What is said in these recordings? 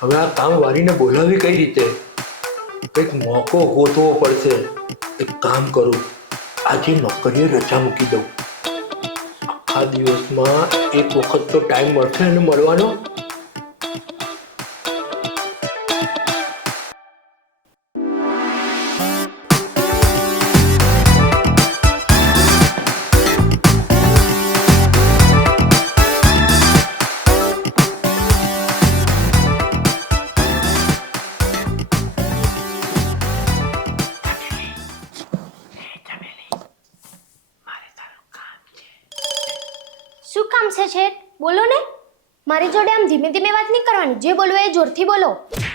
હવે આ કામ વાળીને બોલાવી કઈ રીતે? કંઈક મોકો ગોતવો પડશે. એક કામ કરું, આજે નોકરીએ રજા મૂકી દઉં. આખા દિવસમાં એક વખત તો ટાઈમ મળશે અને મળવાનો. શું કામ છે શેઠ? બોલો ને. મારી જોડે આમ ધીમે ધીમે વાત નહીં કરવાની. જે બોલવું એ જોરથી બોલો.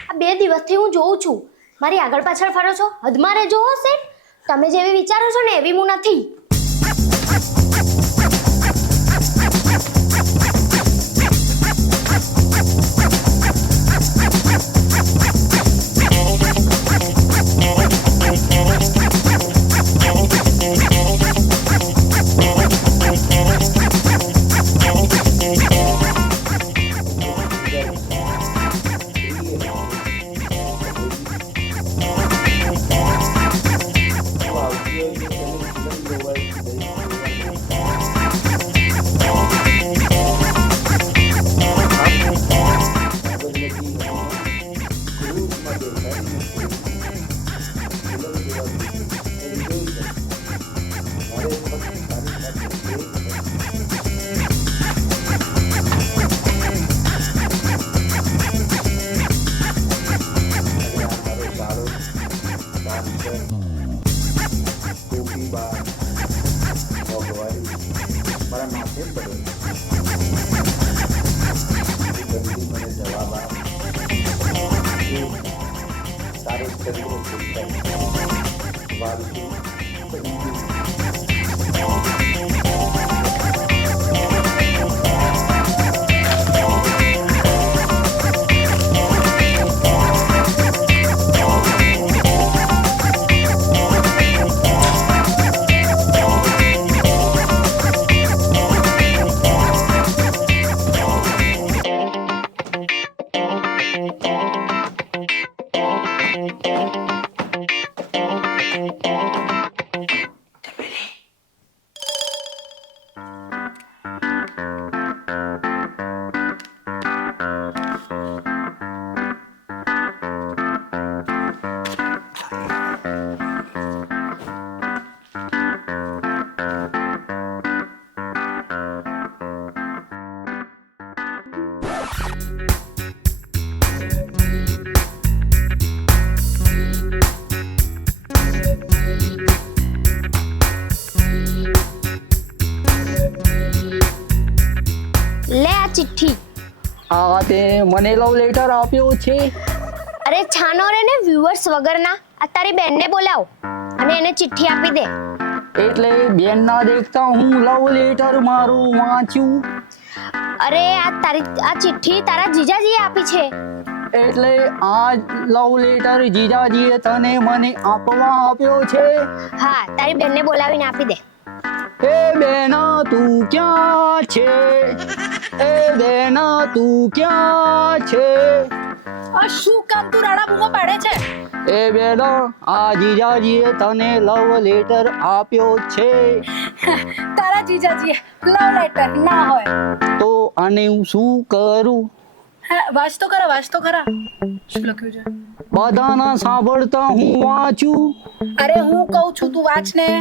આ 2 દિવસથી હું જોઉં છું. મારી આગળ પાછળ ફરો છો. હદમાં રહેજો હો શેઠ. તમે જેવી વિચારો છો ને એવી હું નથી. લે આ ચિઠ્ઠી. આ તે મને લવ લેટર આપ્યો છે. અરે છાનો રે ને વ્યુઅર્સ વગરના. આ તારી બેનને બોલાવ અને એને ચિઠ્ઠી આપી દે. એટલે બેન ના દેખતા હું લવ લેટર મારું વાંચ્યું. અરે આ ચિઠ્ઠી તારા જીજાજીએ આપી છે. એટલે આ લવ લેટર જીજાજીએ તને મને આપવા આપ્યો છે. હા, તારી બેનને બોલાવીને આપી દે. એ બેના તું ક્યાં છે? એ બેના તું ક્યાં છે? આ શું કામ તું રાડા બૂમો પાડે છે? એ બેના આ જીજાજીએ તને લવ લેટર આપ્યો છે. તારા જીજાજીએ લવ લેટર ના હોય તો આને હું શું કરું? વાંચ તો ખરા. શું લખ્યું છે? બધાના સાંભળતા હું વાંચું. અરે હું કહું છું તું વાંચ ને.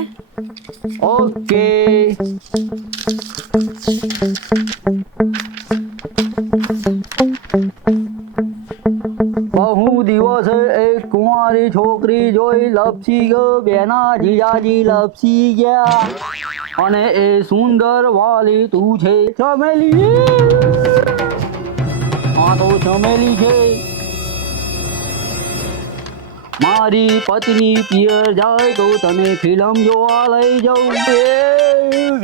ઓકે. બહુ દિવસે એક કુંવારી છોકરી જોઈ લપસી ગયો. બેના જીજાજી લપસી ગયા અને એ સુંદર વાલી તું છે ચમેલી. હા તો ચમેલી છે. મારી પત્ની પિયર જાય તો તને ફિલ્મ જોવા લઈ જાઉં.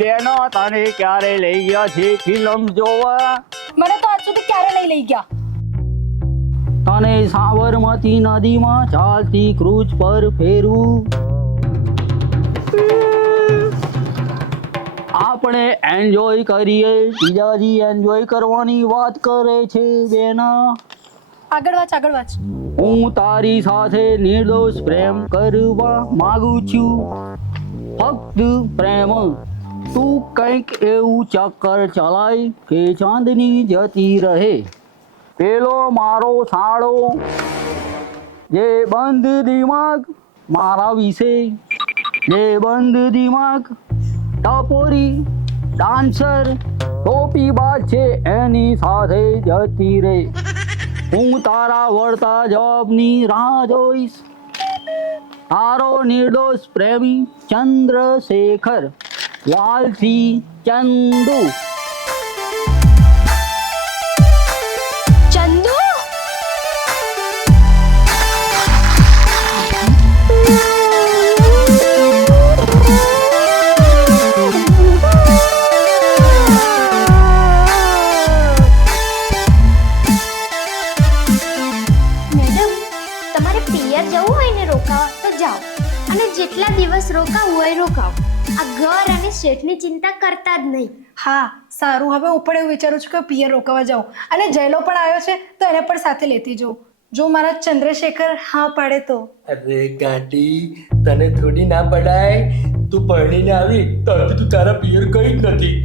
બેના તને ક્યારે લઈ ગયા છે ફિલ્મ જોવા? મને તો આજ સુધી ક્યારે નહીં લઈ ગયા. તને સાબરમતી નદીમાં ચાલતી ક્રૂઝ પર ફેરવું. આપણે એન્જોય કરીએ. જીજાજી એન્જોય કરવાની વાત કરે છે બેના. આગળ વાંચ. હું તારી સાથે નિર્દોષ પ્રેમ કરવા માંગુ છું, ફક્ત પ્રેમ. તું કંઈક એવું ચક્કર ચલાય કે ચાંદની જતી રહે. પેલો મારો સાળો જે બંધ દિમાગ મારા વિશે, જે બંધ દિમાગ ટપોરી ડાન્સર ટોપી બાદ છે એની સાથે જતી રહે. હું તારા વળતા જવાબની રાહ જોઈશ. તારો નિર્દોષ પ્રેમી ચંદ્રશેખર, વાલથી ચંદુ. ચંદુ મેડમ, તમારે પિયર જવું હોય ને રોકાવા તો જાઓ, અને જેટલા દિવસ રોકાવું હોય રોકાવો. આ ઘર અને શેઠની ચિંતા કરતા જ નહીં. હા સારું, હવે હું પણ એવું વિચારું છું કે પિયર રોકાવા જાઉં. અને જયલો પણ આવ્યો છે તો એને પણ સાથે લેતી જાઉં, જો મારા ચંદ્રશેખર હા પાડે તો. અરે ગાંડી, તને થોડી ના પડાય. તું પરણીને આવી તો હજુ તું તારા પિયર કઈ જ નથી.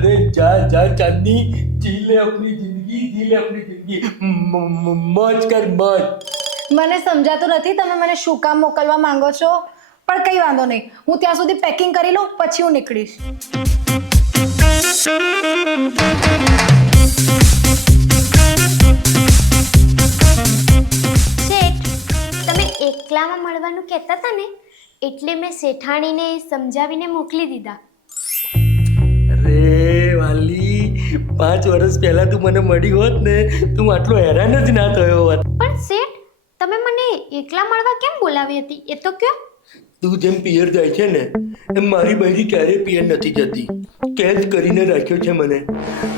અરે જા જા ચાંદની, જી લે અપની જિંદગી, જી લે અપની જિંદગી, મોજ કર મોજ. મને સમજાતું નથી તમે મને શું કામ મોકલવા માંગો છો, પણ કંઈ વાંધો નહીં, હું ત્યાં સુધી પેકિંગ કરી લઉં પછી હું નીકળીશ. શેઠ, તમે એકલામાં મળવાનું કહેતા હતા ને, એટલે મેં શેઠાણીને સમજાવીને મોકલી દીધા. અરે વાલી, 5 વર્ષ પહેલા તું મને મળી હોત ને તું આટલો હેરાન જ ના થયો હોત. પણ શેઠ, તમે મને એકલા મળવા કેમ બોલાવી હતી એ તો કયો. તું જેમ પિયર જાય છે ને એમ મારી બૈરી ક્યારેય પિયર નથી જતી. કેદ કરીને રાખ્યો છે મને,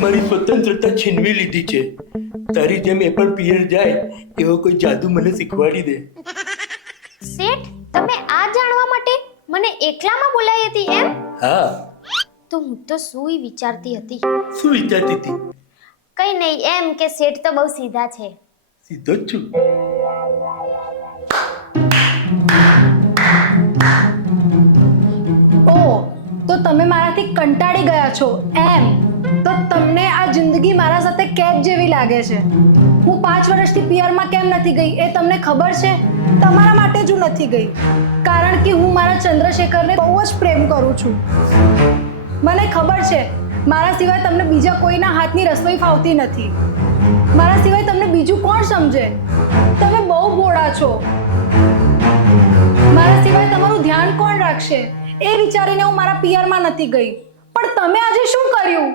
મારી સ્વતંત્રતા છીનવી લીધી છે. તારી જેમ એ પણ પિયર જાય એવો કોઈ જાદુ મને શીખવાડી દે. શેઠ, તમે આ જાણવા માટે મને એકલામાં બોલાવી હતી એમ? હા. તો હું તો શું વિચારતી હતી. શું વિચારતી હતી? કઈ નહીં, એમ કે શેઠ તો બહુ સીધા છે. સીધો જ છું. ઓ, તો તમે મારાથી કંટાળી ગયા છો એમ? તો તમને આ જિંદગી મારા સાથે કેદ જેવી લાગે છે. હું 5 વર્ષથી પિયરમાં કેમ નથી ગઈ એ તમને ખબર છે? તમારા માટે જ હું નથી ગઈ, કારણ કે હું મારા ચંદ્રશેખરને બહુ જ પ્રેમ કરું છું. મને ખબર છે મારા સિવાય તમને બીજા કોઈના હાથની રસોઈ ફાવતી નથી. મારા સિવાય તમને બીજું કોણ સમજે? તમે બહુ ભોળા છો. મારા સિવાય તમારું ધ્યાન કોણ રાખશે એ વિચારીને હું મારા પિયરમાં નથી ગઈ. પણ તમે આજે શું કર્યું?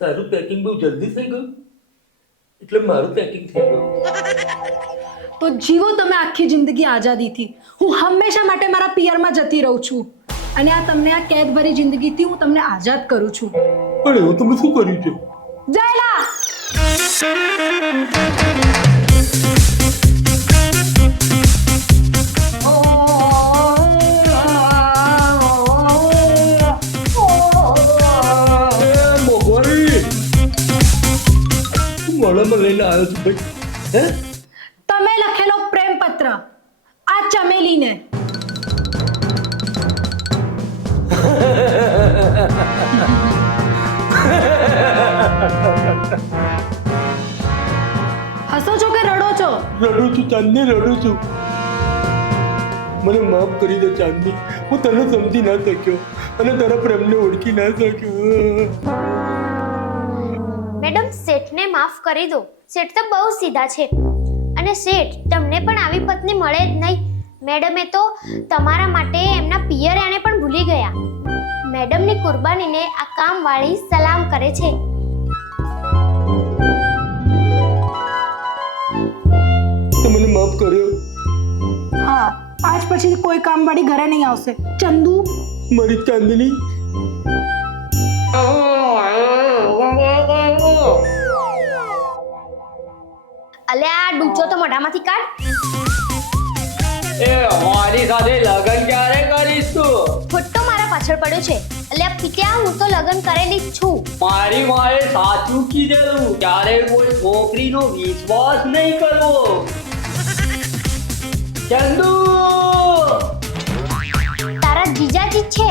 તારું પેકિંગ બહુ જલ્દી થઈ ગયું એટલે મારું પેકિંગ થઈ ગયું. તો જીવો તમે આખી જિંદગી આઝાદીથી. હું હંમેશા માટે મારા પિયરમાં જતી રહું છું, અને આ તમને આ કેદભરી જિંદગીથી હું તમને આઝાદ કરું છું. પણ એવું તમે શું કર્યું છે? જયલા! મોડામાં લઈને આવ્યો છું ભાઈ. હે? તમે લખેલો પ્રેમ પત્ર આ ચમેલીને. હસો છો કે રડો છો? રડું છું ચાંદની, રડું છું. મને માફ કરી દે ચાંદની, હું તને સમજી ના શક્યો અને તારા પ્રેમને ઓળખી ના શક્યો. મેડમ, શેઠને માફ કરી દો. શેઠ તો બહુ સીધા છે, અને શેઠ તમને પણ આવી પત્ની મળે જ નહીં. મેડમે તો તમારા માટે એમના પિયર એને પણ ભૂલી ગયા. મેડમની કુરબાનીને આ કામવાળી સલામ કરે છે. તો મને માફ કર્યો. હા, આજ પછી કોઈ કામવાળી ઘરે નહીં આવશે. ચંદુ, મારી ચાંદની. અલે આ ડૂચો તો મોઢામાંથી કાઢ. એ મારી સાથે લગન ક્યારે કરીશ તું? ફોટો મારા પાછળ પડ્યો છે એટલે આ પિત્યા હું તો લગ્ન કરેલી જ છું. મારી માએ સાચું કીધેલું, ક્યારે કોઈ છોકરીનો વિશ્વાસ નહીં કરવો. ચંદુ તારા જીજાજી જ છે